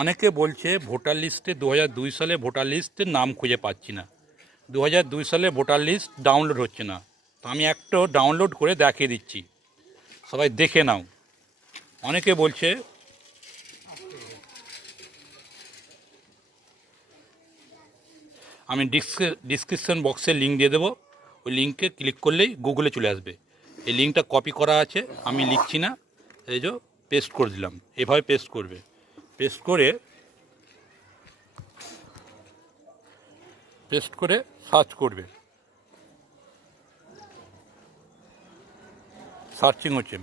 অনেকে বলছে ভোটার লিস্টে দু দুই সালে ভোটার লিস্টের নাম খুঁজে পাচ্ছি না। দু দুই সালে ভোটার লিস্ট ডাউনলোড হচ্ছে না। তো আমি একটা ডাউনলোড করে দেখিয়ে দিচ্ছি। সবাই দেখে নাও। অনেকে বলছে আমি ডিসক্রিপশন বক্সে লিঙ্ক দিয়ে দেবো। ওই লিঙ্কে ক্লিক করলেই গুগলে চলে আসবে। এই লিঙ্কটা কপি করা আছে, আমি লিখছি না। এই যে পেস্ট করে দিলাম। এভাবে পেস্ট করবে। পেস্ট করে পেস্ট করে সার্চ করবে। সার্চিং হচ্ছে।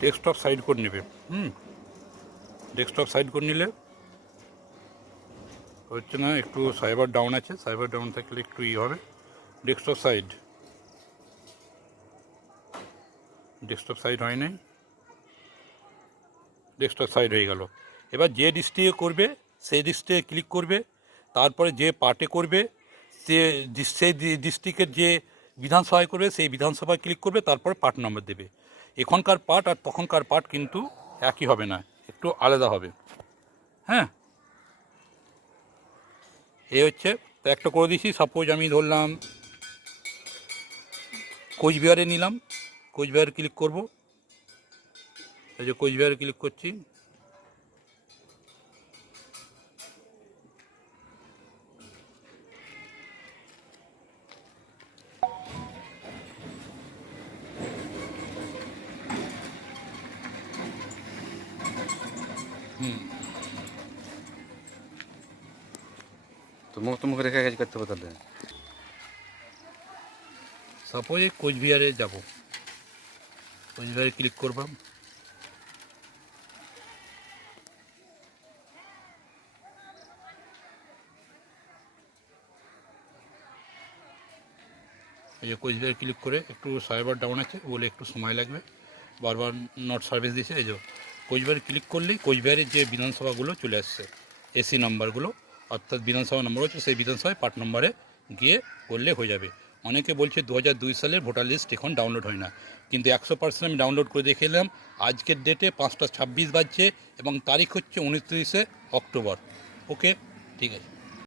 ডেস্কটপ সাইড করে নেবে। হুম। ডেস্কটপ সাইড করে নিলে হচ্ছে না, একটু সাইবার ডাউন আছে, সাইবার ডাউন থাকলে একটু ই হবে। Desktop side. ডেস্কটপ সাইড হয় নাই। ডেস্কটপ সাইড হয়ে গেল। এবার যে ডিস্ট্রিক্টে করবে, সেই ডিস্ট্রিক্টে ক্লিক করবে, তারপরে যে পার্টে করবে, সে সেই ডিস্ট্রিক্টের যে বিধানসভায় করবে, সেই বিধানসভায় ক্লিক করবে, তারপরে পার্ট নম্বর দেবে। এখনকার পার্ট আর তখনকার পার্ট কিন্তু একই হবে না। একটু আলাদা হবে। হ্যাঁ? এ হচ্ছে, তো একটা করে দিছি সাপোজ আমি ধরলাম কোচবিহারে নিলাম, কোচবিহার ক্লিক করব। এই যে কোচবিহারে ক্লিক করছি তো মুখ তো রেখে কাজ করতে হবে তাহলে? সাপোজ এই কোচবিহারে যাব। কোচবিহারে ক্লিক করবাম। এই যে কোচবিহার ক্লিক করে একটু সাইবার ডাউন আছে, বলে একটু সময় লাগবে। বারবার নট সার্ভিস দিয়েছে, এই যে কোচবিহার ক্লিক করলেই কোচবিহারের যে বিধানসভাগুলো চলে আসছে এসি নাম্বারগুলো অর্থাৎ বিধানসভা নম্বর হচ্ছে সেই বিধানসভায় পার্ট নম্বরে গিয়ে করলে হয়ে যাবে। অনেকে বলছে দু সালের ভোটার লিস্ট এখন ডাউনলোড হয় না, কিন্তু একশো পার্সেন্ট আমি ডাউনলোড করে দেখে এলাম, আজকের ডেটে পাঁচটা ছাব্বিশ বাজছে এবং তারিখ হচ্ছে উনত্রিশে অক্টোবর। ওকে ঠিক আছে।